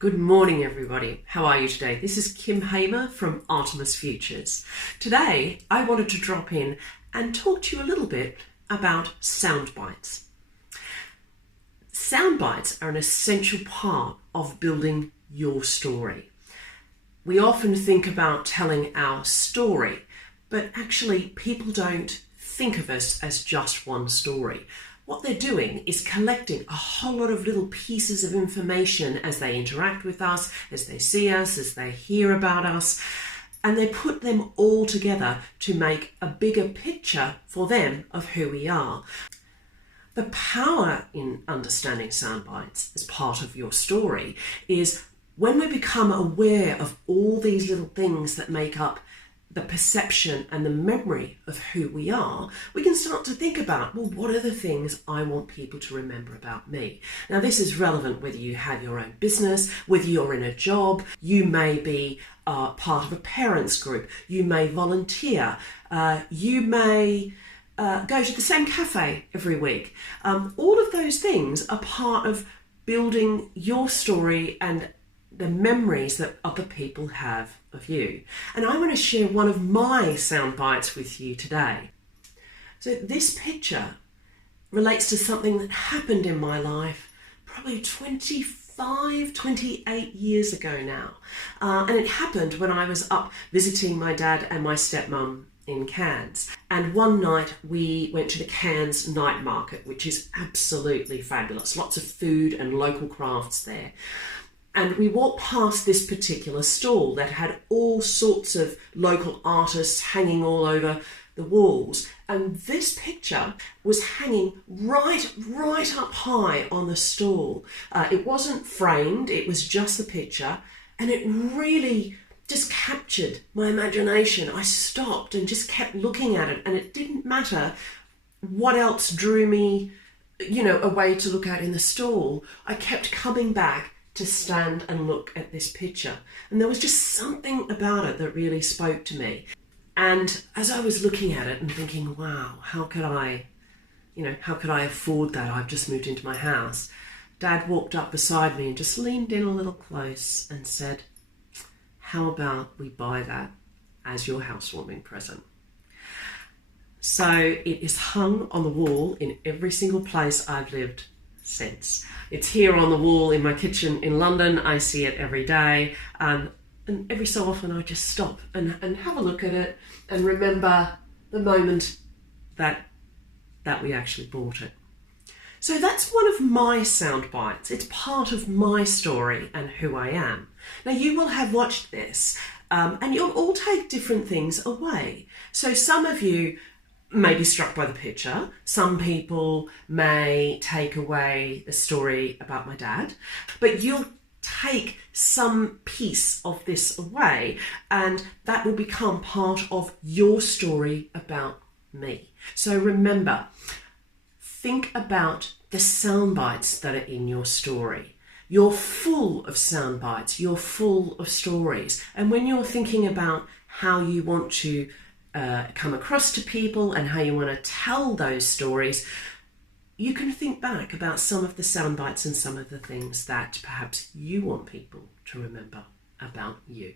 Good morning, everybody. How are you today? This is Kym Hamer from Artemis Futures. Today, I wanted to drop in and talk to you a little bit about sound bites. Sound bites are an essential part of building your story. We often think about telling our story, but actually people don't think of us as just one story. What they're doing is collecting a whole lot of little pieces of information as they interact with us, as they see us, as they hear about us, and they put them all together to make a bigger picture for them of who we are. The power in understanding sound bites as part of your story is when we become aware of all these little things that make up the perception and the memory of who we are, we can start to think about, well, what are the things I want people to remember about me? Now, this is relevant whether you have your own business, whether you're in a job, you may be part of a parents group, you may volunteer, you may go to the same cafe every week. All of those things are part of building your story and the memories that other people have of you. And I want to share one of my sound bites with you today. So this picture relates to something that happened in my life probably 28 years ago now. And it happened when I was up visiting my dad and my stepmom in Cairns. And one night we went to the Cairns night market, which is absolutely fabulous. Lots of food and local crafts there. And we walked past this particular stall that had all sorts of local artists hanging all over the walls. And this picture was hanging right up high on the stall. It wasn't framed, it was just the picture. And it really just captured my imagination. I stopped and just kept looking at it. And it didn't matter what else drew me, away to look at in the stall. I kept coming back to stand and look at this picture. And there was just something about it that really spoke to me. And as I was looking at it and thinking, wow, how could I afford that? I've just moved into my house. Dad walked up beside me and just leaned in a little close and said, how about we buy that as your housewarming present? So it is hung on the wall in every single place I've lived since. It's here on the wall in my kitchen in London. I see it every day, and every so often I just stop and have a look at it and remember the moment that we actually bought it. So that's one of my sound bites. It's part of my story and who I am. Now you will have watched this and you'll all take different things away. So some of you may be struck by the picture. Some people may take away the story about my dad, but you'll take some piece of this away and that will become part of your story about me. So remember, think about the sound bites that are in your story. You're full of sound bites, you're full of stories. And when you're thinking about how you want to come across to people and how you want to tell those stories, you can think back about some of the sound bites and some of the things that perhaps you want people to remember about you.